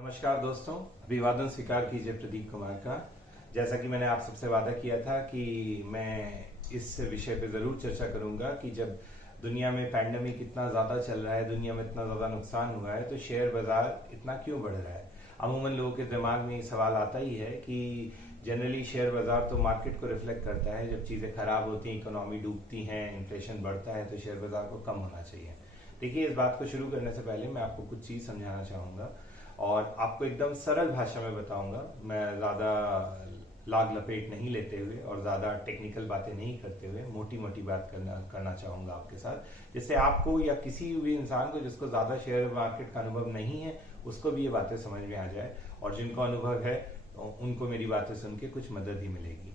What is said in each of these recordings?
नमस्कार दोस्तों, अभिवादन स्वीकार कीजिए प्रदीप कुमार का। जैसा कि मैंने आप सबसे वादा किया था कि मैं इस विषय पे जरूर चर्चा करूंगा कि जब दुनिया में पैंडेमिक इतना ज्यादा चल रहा है, दुनिया में इतना ज्यादा नुकसान हुआ है, तो शेयर बाजार इतना क्यों बढ़ रहा है। अमूमन लोगों के दिमाग में ये सवाल आता ही है कि जनरली शेयर बाजार तो मार्केट को रिफ्लेक्ट करता है। जब चीजें खराब होती हैं, इकोनॉमी डूबती है, इन्फ्लेशन बढ़ता है, तो शेयर बाजार को कम होना चाहिए। देखिए, इस बात को शुरू करने से पहले मैं आपको कुछ चीज समझाना चाहूंगा और आपको एकदम सरल भाषा में बताऊंगा। मैं ज्यादा लाग लपेट नहीं लेते हुए और ज्यादा टेक्निकल बातें नहीं करते हुए मोटी मोटी बात करना चाहूंगा आपके साथ, जिससे आपको या किसी भी इंसान को जिसको ज्यादा शेयर मार्केट का अनुभव नहीं है उसको भी ये बातें समझ में आ जाए, और जिनको अनुभव है उनको मेरी बातें सुन के कुछ मदद ही मिलेगी।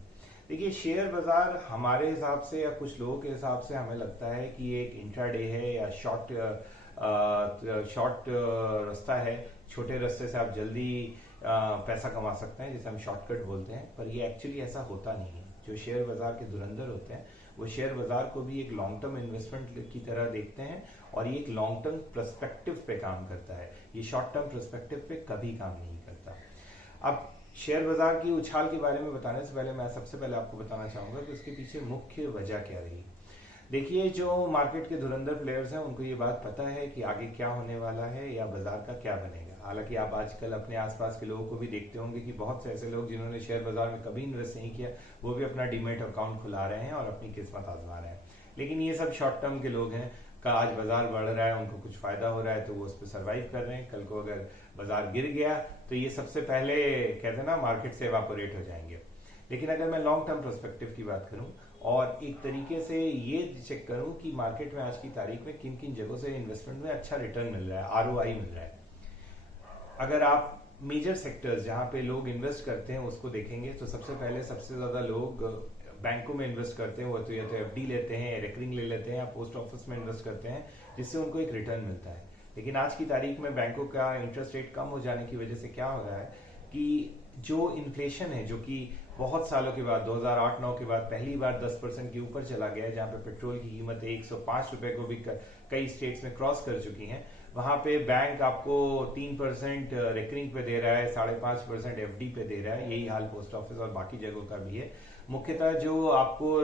देखिए, शेयर बाजार हमारे हिसाब से या कुछ लोगों के हिसाब से हमें लगता है कि ये एक इंट्राडे है या शॉर्ट रास्ता है। छोटे रास्ते से आप जल्दी पैसा कमा सकते हैं, जिसे हम शॉर्टकट बोलते हैं, पर ये एक्चुअली ऐसा होता नहीं है। जो शेयर बाजार के धुरंधर होते हैं वो शेयर बाजार को भी एक लॉन्ग टर्म इन्वेस्टमेंट की तरह देखते हैं, और ये एक लॉन्ग टर्म पर्सपेक्टिव पे काम करता है। ये शॉर्ट टर्म पर्सपेक्टिव पे कभी काम नहीं करता। अब शेयर बाजार की उछाल के बारे में बताने से पहले मैं सबसे पहले आपको बताना चाहूंगा कि उसके पीछे मुख्य वजह क्या रही। देखिए, जो मार्केट के धुरंधर प्लेयर्स हैं उनको ये बात पता है कि आगे क्या होने वाला है या बाजार का क्या बनेगा। हालांकि आप आजकल अपने आसपास के लोगों को भी देखते होंगे कि बहुत से ऐसे लोग जिन्होंने शेयर बाजार में कभी इन्वेस्ट नहीं किया, वो भी अपना डीमेट अकाउंट खुला रहे हैं और अपनी किस्मत आजमा रहे हैं। लेकिन ये सब शॉर्ट टर्म के लोग हैं। आज बाजार बढ़ रहा है, उनको कुछ फायदा हो रहा है तो वो उस पर सर्वाइव कर रहे हैं। कल को अगर बाजार गिर गया तो ये सबसे पहले कहते हैं ना, मार्केट से एवापोरेट हो जाएंगे। लेकिन अगर मैं लॉन्ग टर्म पर्सपेक्टिव की बात करूं और एक तरीके से ये चेक करूं कि मार्केट में आज की तारीख में किन किन जगहों से इन्वेस्टमेंट में अच्छा रिटर्न मिल रहा है, आरओआई मिल रहा है। अगर आप मेजर सेक्टर्स जहां पे लोग इन्वेस्ट करते हैं उसको देखेंगे तो सबसे पहले सबसे ज्यादा लोग बैंकों में इन्वेस्ट करते हैं। वो तो या तो एफडी लेते हैं, रेकरिंग ले लेते हैं, या पोस्ट ऑफिस में इन्वेस्ट करते हैं, जिससे उनको एक रिटर्न मिलता है। लेकिन आज की तारीख में बैंकों का इंटरेस्ट रेट कम हो जाने की वजह से क्या हो रहा है कि जो इन्फ्लेशन है, जो कि बहुत सालों के बाद 2008-9 के बाद पहली बार 10% के ऊपर चला गया है, जहां पे पेट्रोल की कीमत 105 रुपए को भी कई स्टेट्स में क्रॉस कर चुकी हैं, वहां पे बैंक आपको 3% रेकरिंग पे दे रहा है, 5.5% एफडी पे दे रहा है। यही हाल पोस्ट ऑफिस और बाकी जगहों का भी है। मुख्यतः जो आपको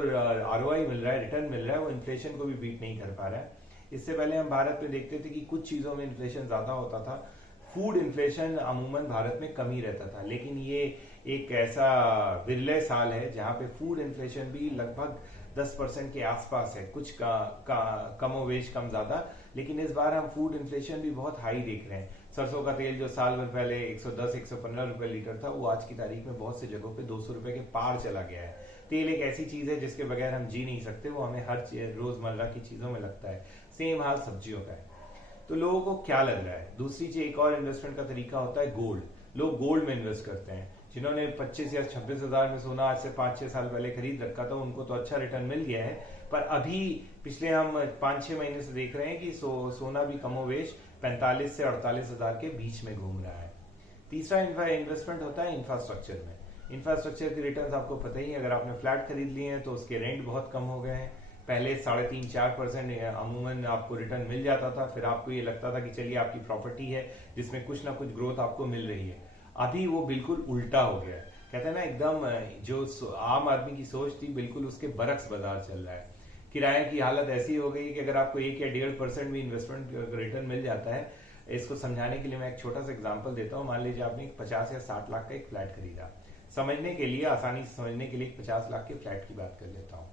आरओआई मिल रहा है, रिटर्न मिल रहा है, वो इन्फ्लेशन को भी बीट नहीं कर पा रहा है। इससे पहले हम भारत में देखते थे कि कुछ चीजों में इन्फ्लेशन ज्यादा होता था। फूड इन्फ्लेशन अमूमन भारत में कम ही रहता था, लेकिन ये एक ऐसा विरले साल है जहां पे फूड इन्फ्लेशन भी लगभग 10% के आसपास है, कुछ कमोवेश कम ज्यादा। लेकिन इस बार हम फूड इन्फ्लेशन भी बहुत हाई देख रहे हैं। सरसों का तेल जो साल भर पहले 110-115 रुपए लीटर था, वो आज की तारीख में बहुत सी जगहों पे 200 रुपए के पार चला गया है। तेल एक ऐसी चीज है जिसके बगैर हम जी नहीं सकते, वो हमें हर रोजमर्रा की चीजों में लगता है। सेम हाल सब्जियों का है। तो लोगों को क्या लग रहा है, दूसरी चीज, एक और इन्वेस्टमेंट का तरीका होता है गोल्ड। लोग गोल्ड में इन्वेस्ट करते हैं। जिन्होंने 25 या 26 हजार में सोना आज से 5-6 साल पहले खरीद रखा था, उनको तो अच्छा रिटर्न मिल गया है, पर अभी पिछले हम 5-6 महीने से देख रहे हैं कि सोना भी कमोवेश 45 से 48 हजार के बीच में घूम रहा है। तीसरा इन्वेस्टमेंट होता है इंफ्रास्ट्रक्चर में। इंफ्रास्ट्रक्चर के रिटर्न आपको पता ही है। अगर आपने फ्लैट खरीद लिए हैं तो उसके रेंट बहुत कम हो गए हैं। पहले 3.5-4% अमूमन आपको रिटर्न मिल जाता था, फिर आपको ये लगता था कि चलिए आपकी प्रॉपर्टी है जिसमें कुछ ना कुछ ग्रोथ आपको मिल रही है। अभी वो बिल्कुल उल्टा हो गया है। कहते हैं ना, एकदम जो आम आदमी की सोच थी, बिल्कुल उसके बरक्स बाजार चल रहा है। किराए की हालत ऐसी हो गई कि अगर आपको 1 या 1.5% भी इन्वेस्टमेंट रिटर्न मिल जाता है। इसको समझाने के लिए मैं एक छोटा सा एग्जाम्पल देता हूँ। मान लीजिए आपने 50 या 60 लाख का एक फ्लैट खरीदा। समझने के लिए, आसानी से समझने के लिए 50 लाख के फ्लैट की बात कर लेता हूँ।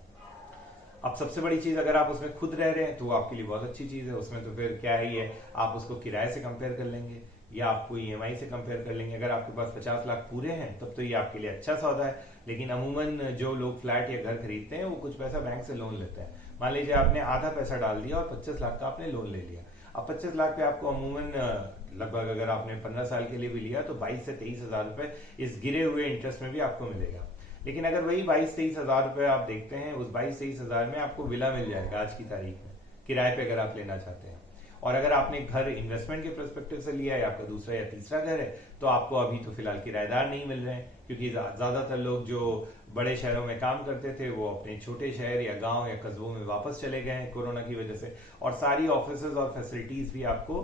अब सबसे बड़ी चीज, अगर आप उसमें खुद रह रहे हैं तो वो आपके लिए बहुत अच्छी चीज है। उसमें तो फिर क्या ही है, आप उसको किराए से कंपेयर कर लेंगे या आपको ईएमआई से कंपेयर कर लेंगे। अगर आपके पास 50 लाख पूरे हैं तब तो ये आपके लिए अच्छा सौदा है। लेकिन अमूमन जो लोग फ्लैट या घर खरीदते हैं वो कुछ पैसा बैंक से लोन लेते हैं। मान लीजिए आपने आधा पैसा डाल दिया और 25 लाख का आपने लोन ले लिया। अब 25 लाख पे आपको अमूमन लगभग, अगर आपने 15 साल के लिए भी लिया, तो 22 से 23 हजार रुपए इस गिरे हुए इंटरेस्ट में भी आपको मिलेगा। लेकिन अगर वही 22-23 हजार रुपए आप देखते हैं, उस 22-23 हजार में आपको विला मिल जाएगा आज की तारीख में, किराए पे अगर आप लेना चाहते हैं। और अगर आपने घर इन्वेस्टमेंट के पर्सपेक्टिव से लिया है, आपका दूसरा या तीसरा घर है, तो आपको अभी तो फिलहाल किराएदार नहीं मिल रहे हैं, क्योंकि ज्यादातर लोग जो बड़े शहरों में काम करते थे वो अपने छोटे शहर या गांव या कस्बों में वापस चले गए हैं कोरोना की वजह से। और सारी ऑफिस और फैसिलिटीज भी आपको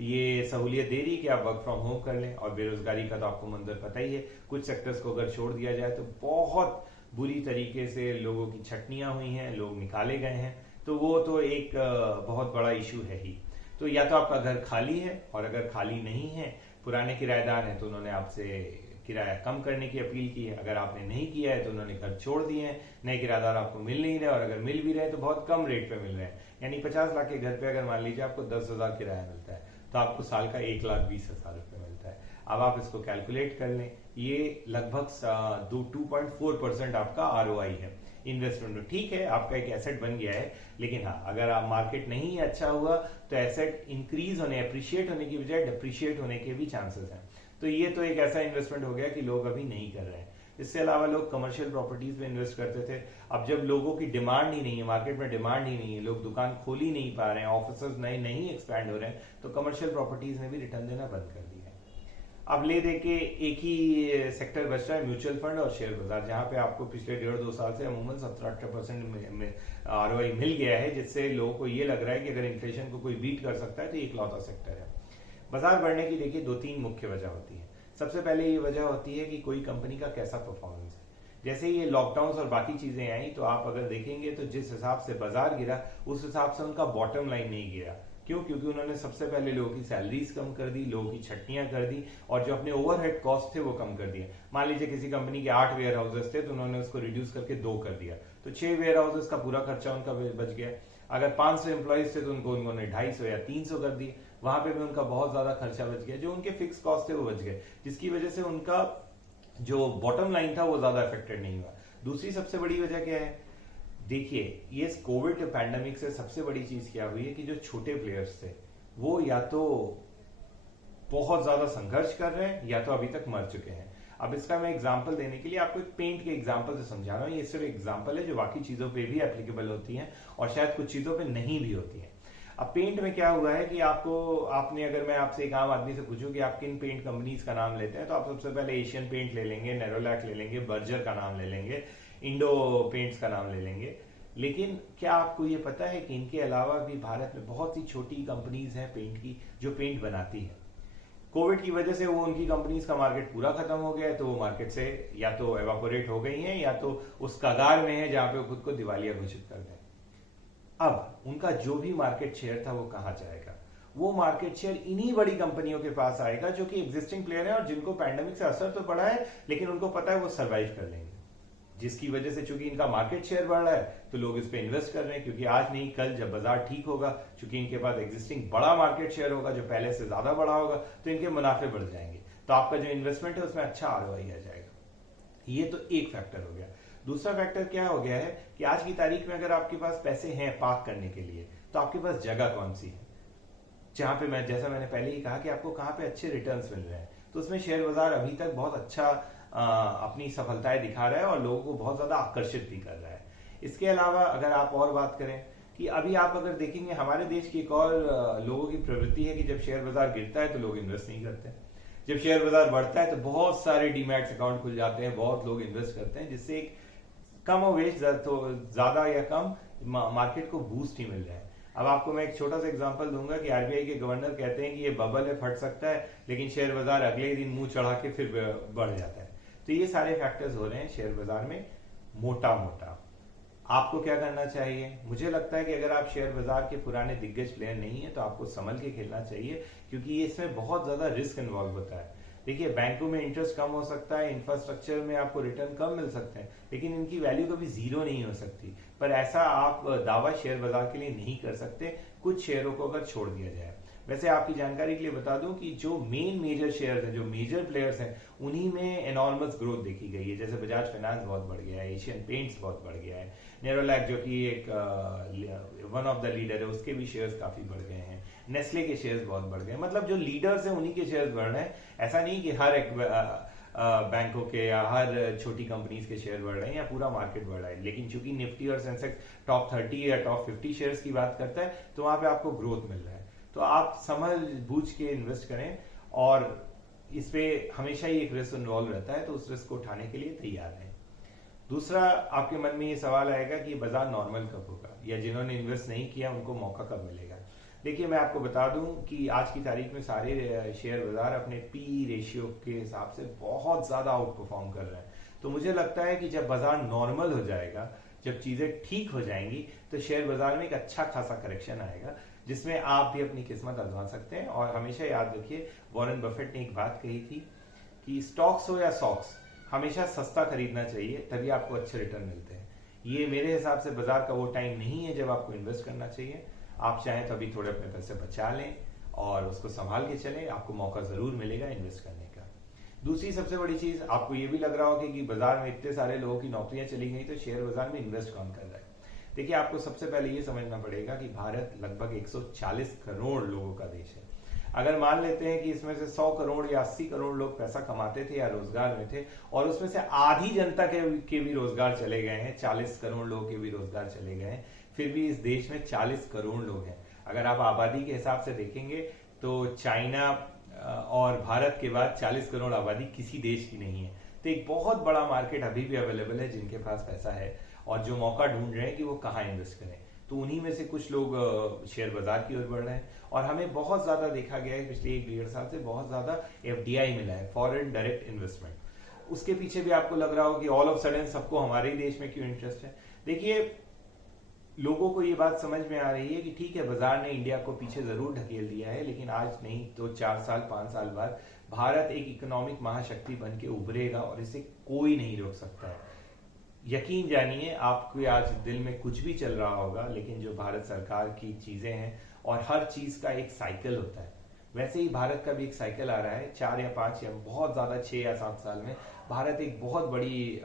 ये सहूलियत दे रही है कि आप वर्क फ्रॉम होम कर लें, और बेरोजगारी का तो आपको मंजर पता ही है। कुछ सेक्टर्स को अगर छोड़ दिया जाए तो बहुत बुरी तरीके से लोगों की छटनियां हुई हैं, लोग निकाले गए हैं, तो वो तो एक बहुत बड़ा इशू है ही। तो या तो आपका घर खाली है, और अगर खाली नहीं है, पुराने किराएदार हैं, तो उन्होंने आपसे किराया कम करने की अपील की है। अगर आपने नहीं किया है तो उन्होंने घर छोड़ दिए हैं, नए किराएदार आपको मिल नहीं रहे, और अगर मिल भी रहे तो बहुत कम रेट पे मिल रहे हैं। यानी 50 लाख के घर पे अगर मान लीजिए आपको 10,000 किराया मिलता है, तो आपको साल का 1,20,000 रुपये मिलता है। अब आप इसको कैलकुलेट कर लें, ये लगभग 2.4% आपका ROI है इन्वेस्टमेंट में। ठीक है, आपका एक एसेट बन गया है, लेकिन हाँ, अगर आप मार्केट नहीं अच्छा हुआ तो एसेट इंक्रीज होने, अप्रिशिएट होने की बजाय डिप्रिशिएट होने के भी चांसेस हैं। तो ये तो एक ऐसा इन्वेस्टमेंट हो गया कि लोग अभी नहीं कर रहे हैं। इससे अलावा लोग कमर्शियल प्रॉपर्टीज में इन्वेस्ट करते थे। अब जब लोगों की डिमांड ही नहीं है, मार्केट में डिमांड ही नहीं है, लोग दुकान खोल ही नहीं पा रहे हैं, ऑफिस नए नहीं एक्सपैंड हो रहे हैं, तो कमर्शियल प्रॉपर्टीज ने भी रिटर्न देना बंद कर दिया है। अब ले दे के एक ही सेक्टर बच रहा है, म्यूचुअल फंड और शेयर बाजार, जहां पे आपको पिछले 1.5-2 साल से अमूमन 17-18% ROI मिल गया है, जिससे लोगों को ये लग रहा है कि अगर इन्फ्लेशन को कोई बीट कर सकता है तो ये इकलौता सेक्टर है। बाजार बढ़ने की देखिए 2-3 मुख्य वजह होती है। सबसे पहले ये वजह होती है कि कोई कंपनी का कैसा परफॉर्मेंस है। जैसे ये लॉकडाउन और बाकी चीजें आई, तो आप अगर देखेंगे तो जिस हिसाब से बाजार गिरा, उस हिसाब से उनका बॉटम लाइन नहीं गिरा। क्यों? क्योंकि उन्होंने सबसे पहले लोगों की सैलरीज कम कर दी, लोगों की छट्टियां कर दी, और जो अपने ओवरहेड कॉस्ट थे वो कम कर दिए। मान लीजिए किसी कंपनी के 8 वेयर हाउसेस थे, तो उन्होंने उसको रिड्यूस करके 2 कर दिया, तो 6 वेयर हाउसेस का पूरा खर्चा उनका बच गया। अगर 500 एम्प्लॉइज थे तो उन्होंने 250 या 300 कर दिए, वहां पे भी उनका बहुत ज्यादा खर्चा बच गया, जो उनके फिक्स कॉस्ट थे वो बच गए, जिसकी वजह से उनका जो बॉटम लाइन था वो ज्यादा अफेक्टेड नहीं हुआ। दूसरी सबसे बड़ी वजह क्या है? देखिए, ये कोविड पैंडेमिक से सबसे बड़ी चीज क्या हुई है कि जो छोटे प्लेयर्स थे वो या तो बहुत ज्यादा संघर्ष कर रहे हैं, या तो अभी तक मर चुके हैं। अब इसका मैं एग्जांपल देने के लिए आपको एक पेंट के एग्जांपल से समझा रहा हूं। ये सिर्फ एग्जांपल है जो बाकी चीजों पे भी एप्लीकेबल होती हैं, और शायद कुछ चीजों पे नहीं भी होती हैं। अब पेंट में क्या हुआ है कि आपने अगर मैं आपसे एक आम आदमी से पूछूं कि आप किन पेंट कंपनीज का नाम लेते हैं, तो आप सबसे पहले एशियन पेंट ले लेंगे, नेरोलैक ले लेंगे, बर्जर का नाम ले लेंगे, इंडो पेंट्स का नाम ले लेंगे। लेकिन क्या आपको ये पता है कि इनके अलावा भी भारत में बहुत सी छोटी कंपनीज हैं पेंट की, जो पेंट बनाती है। कोविड की वजह से वो उनकी कंपनीज का मार्केट पूरा खत्म हो गया है, तो वो मार्केट से या तो एवापोरेट हो गई हैं, या तो उस कगार में है जहां पे वो खुद को दिवालिया घोषित कर दें। अब उनका जो भी मार्केट शेयर था वो कहां जाएगा? वो मार्केट शेयर इन्हीं बड़ी कंपनियों के पास आएगा जो कि एग्जिस्टिंग प्लेयर है, और जिनको पैंडेमिक से असर तो पड़ा है, लेकिन उनको पता है वो सर्वाइव कर लेंगे, जिसकी वजह से चूंकि इनका मार्केट शेयर बढ़ रहा है तो लोग इस पे इन्वेस्ट कर रहे हैं, क्योंकि आज नहीं कल जब बाजार ठीक होगा, चूंकि इनके पास एग्जिस्टिंग बड़ा मार्केट शेयर होगा जो पहले से ज्यादा बड़ा होगा, तो इनके मुनाफे बढ़ जाएंगे, तो आपका जो इन्वेस्टमेंट है उसमें अच्छा ROI आ जाएगा। ये तो एक फैक्टर हो गया। दूसरा फैक्टर क्या हो गया है कि आज की तारीख में अगर आपके पास पैसे हैं पार्क करने के लिए, तो आपके पास जगह कौन सी है जहां पे जैसा मैंने पहले ही कहा कि आपको कहां पे अच्छे रिटर्न्स मिल रहे हैं, तो उसमें शेयर बाजार अभी तक बहुत अच्छा अपनी सफलताएं दिखा रहा है, और लोगों को बहुत ज्यादा आकर्षित भी कर रहा है। इसके अलावा अगर आप और बात करें कि अभी आप अगर देखेंगे हमारे देश की एक और लोगों की प्रवृत्ति है कि जब शेयर बाजार गिरता है तो लोग इन्वेस्ट नहीं करते, जब शेयर बाजार बढ़ता है तो बहुत सारे डीमैट्स अकाउंट खुल जाते हैं, बहुत लोग इन्वेस्ट करते हैं, जिससे एक कम वेज तो ज्यादा या कम मार्केट को बूस्ट ही मिल रहा है। अब आपको मैं एक छोटा सा एग्जांपल दूंगा कि RBI के गवर्नर कहते हैं कि ये बबल है, फट सकता है, लेकिन शेयर बाजार अगले दिन मुंह चढ़ा के फिर बढ़ जाता है। तो ये सारे फैक्टर्स हो रहे हैं शेयर बाजार में मोटा मोटा। आपको क्या करना चाहिए? मुझे लगता है कि अगर आप शेयर बाजार के पुराने दिग्गज प्लेयर नहीं है तो आपको संभल के खेलना चाहिए, क्योंकि ये इसमें बहुत ज्यादा रिस्क इन्वॉल्व होता है। देखिए, बैंकों में इंटरेस्ट कम हो सकता है, इंफ्रास्ट्रक्चर में आपको रिटर्न कम मिल सकते हैं, लेकिन इनकी वैल्यू कभी जीरो नहीं हो सकती। पर ऐसा आप दावा शेयर बाजार के लिए नहीं कर सकते कुछ शेयरों को अगर छोड़ दिया जाए। वैसे आपकी जानकारी के लिए बता दूं कि जो मेजर शेयर्स हैं, जो मेजर प्लेयर्स हैं, उन्हीं में एनॉर्मस ग्रोथ देखी गई है। जैसे बजाज फाइनेंस बहुत बढ़ गया है, एशियन पेंट्स बहुत बढ़ गया है, नेरोलैक जो कि एक वन ऑफ द लीडर है उसके भी शेयर्स काफी बढ़ गए हैं, नेस्ले के शेयर्स बहुत बढ़ गए। मतलब जो लीडर्स हैं उन्हीं के शेयर्स बढ़ रहे हैं। ऐसा नहीं कि हर एक बैंकों के या हर छोटी कंपनीज के शेयर बढ़ रहे हैं या पूरा मार्केट बढ़ रहा है, लेकिन चूंकि निफ्टी और सेंसेक्स टॉप 30 या टॉप 50 शेयर्स की बात करता है, तो वहां पे आपको ग्रोथ मिल रहा है। तो आप समझ बूझ के इन्वेस्ट करें, और इस पे हमेशा ही एक रिस्क इन्वॉल्व रहता है, तो उस रिस्क को उठाने के लिए तैयार रहें। दूसरा, आपके मन में ये सवाल आएगा कि बाजार नॉर्मल कब होगा, या जिन्होंने इन्वेस्ट नहीं किया उनको मौका कब मिलेगा। देखिए मैं आपको बता दूं कि आज की तारीख में सारे शेयर बाजार अपने पी रेशियो के हिसाब से बहुत ज्यादा आउट परफॉर्म कर रहे हैं। तो मुझे लगता है कि जब बाजार नॉर्मल हो जाएगा, जब चीजें ठीक हो जाएंगी, तो शेयर बाजार में एक अच्छा खासा करेक्शन आएगा जिसमें आप भी अपनी किस्मत आजमा सकते हैं। और हमेशा याद रखिए, वॉरेन बफेट ने एक बात कही थी कि स्टॉक्स हो या सॉक्स, हमेशा सस्ता खरीदना चाहिए, तभी आपको अच्छे रिटर्न मिलते हैं। ये मेरे हिसाब से बाजार का वो टाइम नहीं है जब आपको इन्वेस्ट करना चाहिए। आप चाहें तो अभी थोड़े अपने पैसे बचा लें और उसको संभाल के चलें, आपको मौका जरूर मिलेगा इन्वेस्ट करने का। दूसरी सबसे बड़ी चीज, आपको ये भी लग रहा होगा कि बाजार में इतने सारे लोगों की नौकरियां चली गई, तो शेयर बाजार में इन्वेस्ट कौन कर रहा है। देखिए आपको सबसे पहले ये समझना पड़ेगा कि भारत लगभग 140 करोड़ लोगों का देश है। अगर मान लेते हैं कि इसमें से 100 करोड़ या 80 करोड़ लोग पैसा कमाते थे या रोजगार में थे, और उसमें से आधी जनता के भी रोजगार चले गए हैं, 40 करोड़ लोगों के भी रोजगार चले गए हैं, फिर भी इस देश में 40 करोड़ लोग हैं। अगर आप आबादी के हिसाब से देखेंगे तो चाइना और भारत के बाद 40 करोड़ आबादी किसी देश की नहीं है। तो एक बहुत बड़ा मार्केट अभी भी अवेलेबल है जिनके पास पैसा है और जो मौका ढूंढ रहे हैं कि वो कहाँ इन्वेस्ट करें। तो उन्हीं में से कुछ लोग शेयर बाजार की ओर बढ़ रहे हैं। और हमें बहुत ज्यादा देखा गया है पिछले 1-1.5 साल से, बहुत ज्यादा एफडीआई मिला है, फॉरेन डायरेक्ट इन्वेस्टमेंट। उसके पीछे भी आपको लग रहा हो कि ऑल ऑफ सडन सबको हमारे ही देश में क्यों इंटरेस्ट है। देखिए लोगों को ये बात समझ में आ रही है कि ठीक है, बाजार ने इंडिया को पीछे जरूर ढकेल दिया है, लेकिन आज नहीं तो 4 साल 5 साल बाद भारत एक इकोनॉमिक महाशक्ति बन के उभरेगा और इसे कोई नहीं रोक सकता है। यकीन जानिए, आपके आज दिल में कुछ भी चल रहा होगा, लेकिन जो भारत सरकार की चीजें हैं, और हर चीज का एक साइकिल होता है, वैसे ही भारत का भी एक साइकिल आ रहा है। 4 या 5 या बहुत ज्यादा 6 या 7 साल में भारत एक बहुत बड़ी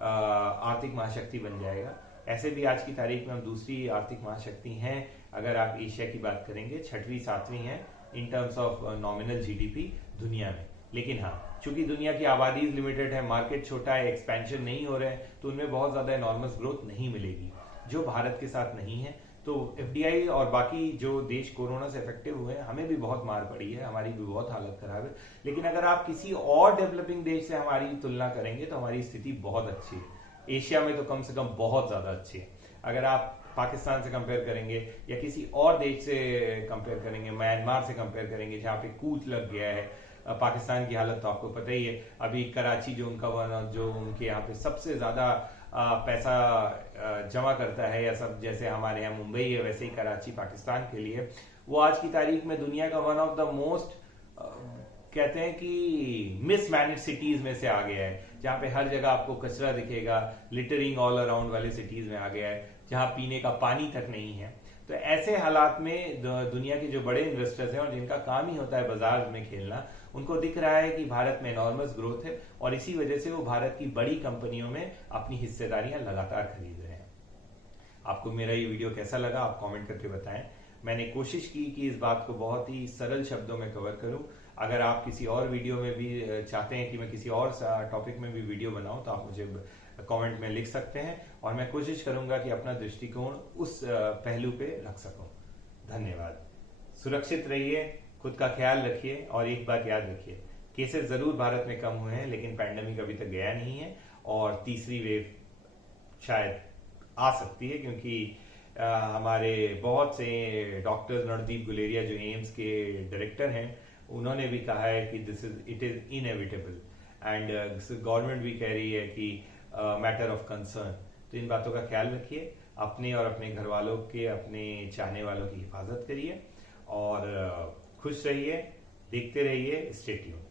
आर्थिक महाशक्ति बन जाएगा। ऐसे भी आज की तारीख में हम दूसरी आर्थिक महाशक्ति हैं। अगर आप एशिया की बात करेंगे, 6वीं 7वीं है in terms of nominal GDP दुनिया में। लेकिन हाँ, चूंकि दुनिया की आबादी लिमिटेड है, मार्केट छोटा है, एक्सपेंशन नहीं हो रहे हैं, तो उनमें बहुत ज्यादा एनॉर्मस ग्रोथ नहीं मिलेगी जो भारत के साथ नहीं है। तो एफडीआई और बाकी जो देश कोरोना से इफेक्टिव हुए हैं, हमें भी बहुत मार पड़ी है, हमारी भी बहुत हालत खराब है। लेकिन अगर आप किसी और डेवलपिंग देश से हमारी तुलना करेंगे तो हमारी स्थिति बहुत अच्छी है। एशिया में तो कम से कम बहुत ज्यादा अच्छी है। अगर आप पाकिस्तान से कंपेयर करेंगे या किसी और देश से कंपेयर करेंगे, म्यांमार से कंपेयर करेंगे जहां पे कूच लग गया है, पाकिस्तान की हालत तो आपको पता ही है। अभी कराची जो उनके यहाँ पे सबसे ज्यादा पैसा जमा करता है, या सब जैसे हमारे यहाँ मुंबई है वैसे ही कराची पाकिस्तान के लिए, वो आज की तारीख में दुनिया का वन ऑफ द मोस्ट कहते हैं कि मिसमैनेज सिटीज में से आ गया है, जहां पे हर जगह आपको कचरा दिखेगा, लिटरिंग ऑल अराउंड वाले सिटीज में आ गया है, जहां पीने का पानी तक नहीं है। तो ऐसे हालात में दुनिया के जो बड़े इन्वेस्टर्स हैं और जिनका काम ही होता है बाजार में खेलना, उनको दिख रहा है कि भारत में एनॉर्मस ग्रोथ है और इसी वजह से वो भारत की बड़ी कंपनियों में अपनी हिस्सेदारियां लगातार खरीद रहे हैं। आपको मेरा ये वीडियो कैसा लगा, आप कमेंट करके बताएं। मैंने कोशिश की कि इस बात को बहुत ही सरल शब्दों में कवर करूं। अगर आप किसी और वीडियो में भी चाहते हैं कि मैं किसी और टॉपिक में भी वीडियो बनाऊं, तो आप मुझे कमेंट में लिख सकते हैं और मैं कोशिश करूंगा कि अपना दृष्टिकोण उस पहलू पे रख सकूं। धन्यवाद। सुरक्षित रहिए, खुद का ख्याल रखिए और एक बात याद रखिए, केसेस जरूर भारत में कम हुए हैं, लेकिन पैंडेमिक अभी तक गया नहीं है और तीसरी वेव शायद आ सकती है, क्योंकि हमारे बहुत से डॉक्टर्स, रणदीप गुलेरिया जो एम्स के डायरेक्टर हैं, उन्होंने भी कहा है कि it is inevitable, and government भी कह रही है कि मैटर ऑफ कंसर्न। तो इन बातों का ख्याल रखिए, अपने और अपने घर वालों के, अपने चाहने वालों की हिफाजत करिए और खुश रहिए, देखते रहिए स्टे ट्यून्ड।